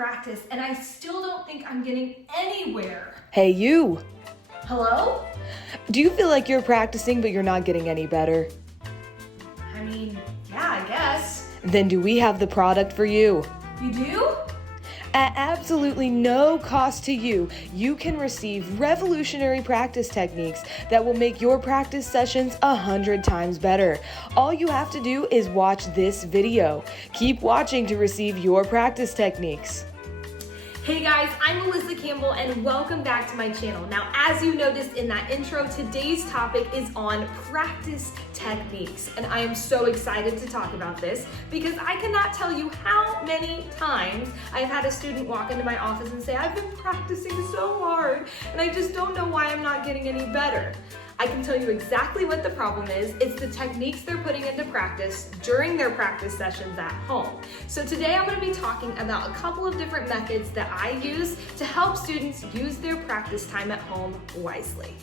practice, and I still don't think I'm getting anywhere. Hey, you. Hello? Do you feel like you're practicing but you're not getting any better? I mean, yeah, I guess. Then do we have the product for you? You do? At absolutely no cost to you, you can receive revolutionary practice techniques that will make your practice sessions 100 times better. All you have to do is watch this video. Keep watching to receive your practice techniques. Hey guys, I'm Alyssa Campbell and welcome back to my channel. Now, as you noticed in that intro, today's topic is on practice techniques. And I am so excited to talk about this because I cannot tell you how many times I've had a student walk into my office and say, I've been practicing so hard and I just don't know why I'm not getting any better. I can tell you exactly what the problem is. It's the techniques they're putting into practice during their practice sessions at home. So today I'm going to be talking about a couple of different methods that I use to help students use their practice time at home wisely.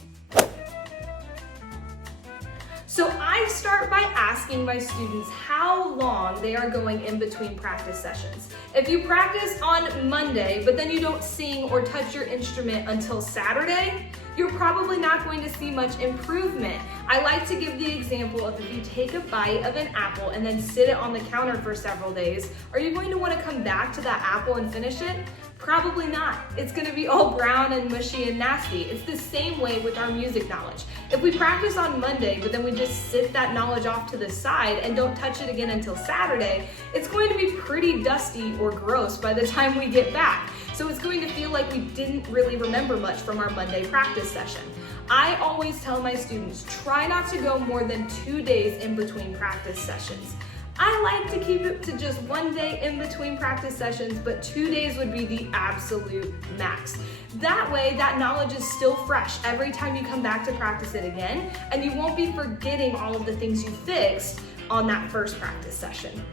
So I start by asking my students how long they are going in between practice sessions. If you practice on Monday, but then you don't sing or touch your instrument until Saturday, you're probably not going to see much improvement. I like to give the example of if you take a bite of an apple and then sit it on the counter for several days, are you going to want to come back to that apple and finish it? Probably not. It's going to be all brown and mushy and nasty. It's the same way with our music knowledge. If we practice on Monday, but then we just sit that knowledge off to the side and don't touch it again until Saturday, it's going to be pretty dusty or gross by the time we get back. So it's going to feel like we didn't really remember much from our Monday practice session. I always tell my students, try not to go more than 2 days in between practice sessions. I like to keep it to just 1 day in between practice sessions, but 2 days would be the absolute max. That way, that knowledge is still fresh every time you come back to practice it again, and you won't be forgetting all of the things you fixed on that first practice session.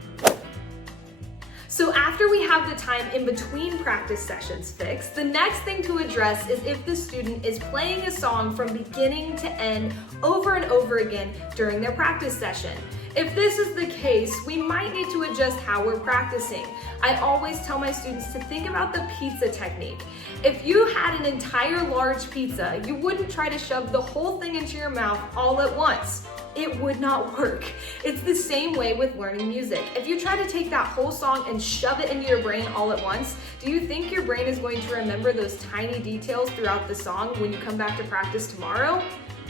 So after we have the time in between practice sessions fixed, the next thing to address is if the student is playing a song from beginning to end over and over again during their practice session. If this is the case, we might need to adjust how we're practicing. I always tell my students to think about the pizza technique. If you had an entire large pizza, you wouldn't try to shove the whole thing into your mouth all at once. It would not work. It's the same way with learning music. If you try to take that whole song and shove it into your brain all at once, do you think your brain is going to remember those tiny details throughout the song when you come back to practice tomorrow?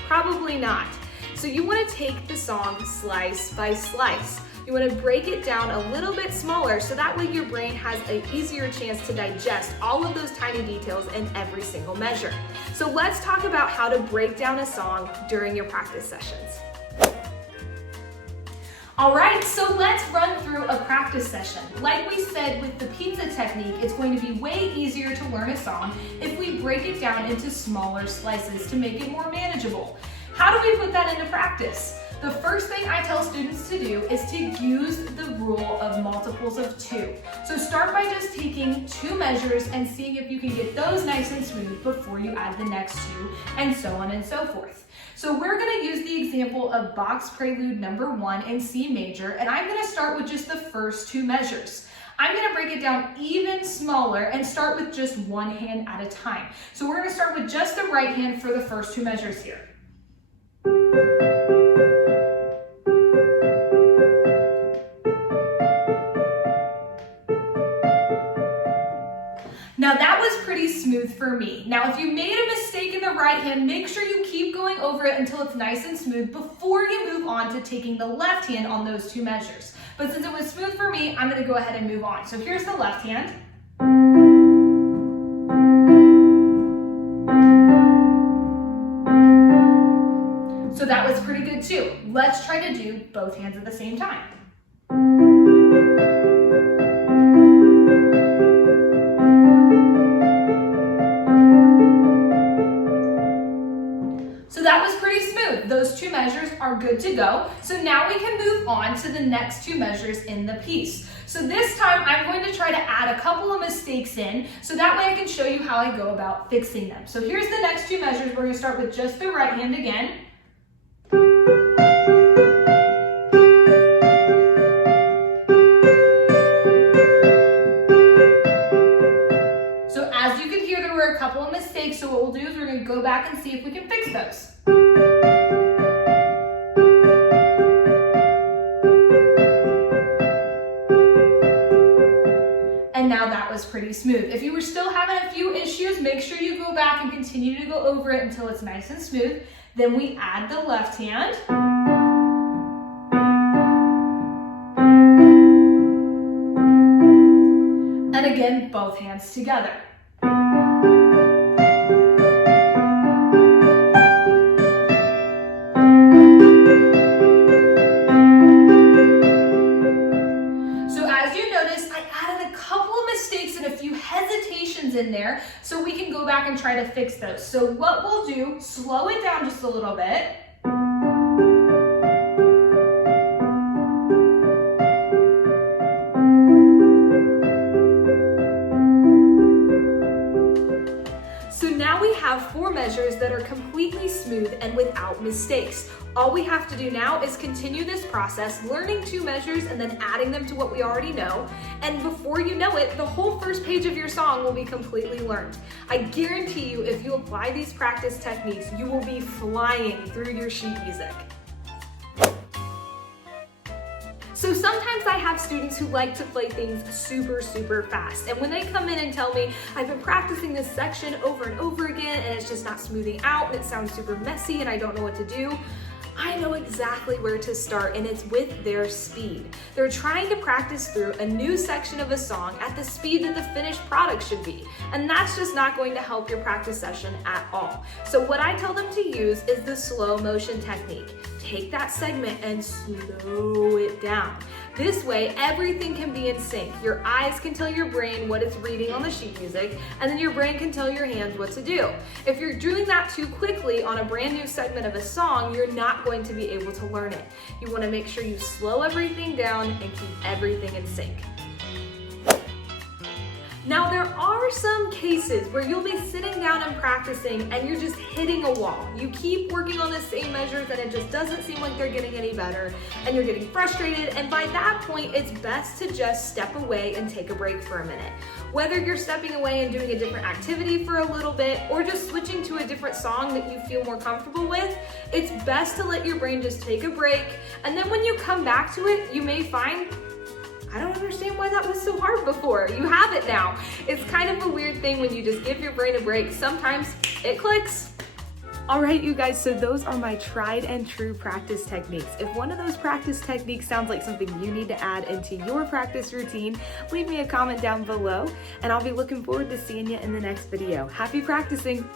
Probably not. So you want to take the song slice by slice. You want to break it down a little bit smaller so that way your brain has an easier chance to digest all of those tiny details in every single measure. So let's talk about how to break down a song during your practice sessions. All right, so let's run through a practice session. Like we said with the pizza technique, it's going to be way easier to learn a song if we break it down into smaller slices to make it more manageable. How do we put that into practice? The first thing I tell students to do is to use the rule of multiples of 2. So start by just taking 2 measures and seeing if you can get those nice and smooth before you add the next 2, and so on and so forth. So we're going to use the example of Bach's Prelude number 1 in C major, and I'm going to start with just the first 2 measures. I'm going to break it down even smaller and start with just one hand at a time. So we're going to start with just the right hand for the first 2 measures here. Now that was pretty smooth for me. Now if you made a mistake in the right hand, make sure you keep going over it until it's nice and smooth before you move on to taking the left hand on those 2 measures. But since it was smooth for me, I'm going to go ahead and move on. So here's the left hand. So that was pretty good too. Let's try to do both hands at the same time. So that was pretty smooth. Those 2 measures are good to go. So now we can move on to the next 2 measures in the piece. So this time I'm going to try to add a couple of mistakes in so that way I can show you how I go about fixing them. So here's the next 2 measures. We're going to start with just the right hand again. back and see if we can fix those. And now that was pretty smooth. If you were still having a few issues, make sure you go back and continue to go over it until it's nice and smooth. Then we add the left hand. And again, both hands together. In there, so we can go back and try to fix those. So what we'll do, slow it down just a little bit. So now we have 4 measures that are completely smooth and without mistakes. All we have to do now is continue this process, learning 2 measures and then adding them to what we already know. And before you know it, the whole first page of your song will be completely learned. I guarantee you, if you apply these practice techniques, you will be flying through your sheet music. So sometimes I have students who like to play things super fast. And when they come in and tell me, I've been practicing this section over and over again and it's just not smoothing out and it sounds super messy and I don't know what to do, I know exactly where to start, and it's with their speed. They're trying to practice through a new section of a song at the speed that the finished product should be, and that's just not going to help your practice session at all. So what I tell them to use is the slow motion technique. Take that segment and slow it down. This way, everything can be in sync. Your eyes can tell your brain what it's reading on the sheet music, and then your brain can tell your hands what to do. If you're doing that too quickly on a brand new segment of a song, you're not going to be able to learn it. You want to make sure you slow everything down and keep everything in sync. Now there are some cases where you'll be sitting down and practicing and you're just hitting a wall. You keep working on the same measures and it just doesn't seem like they're getting any better and you're getting frustrated, and by that point it's best to just step away and take a break for a minute. Whether you're stepping away and doing a different activity for a little bit or just switching to a different song that you feel more comfortable with, it's best to let your brain just take a break, and then when you come back to it, you may find, I don't understand why that was so hard before. You have it now. It's kind of a weird thing when you just give your brain a break. Sometimes it clicks. All right, you guys, so those are my tried and true practice techniques. If one of those practice techniques sounds like something you need to add into your practice routine, leave me a comment down below, and I'll be looking forward to seeing you in the next video. Happy practicing.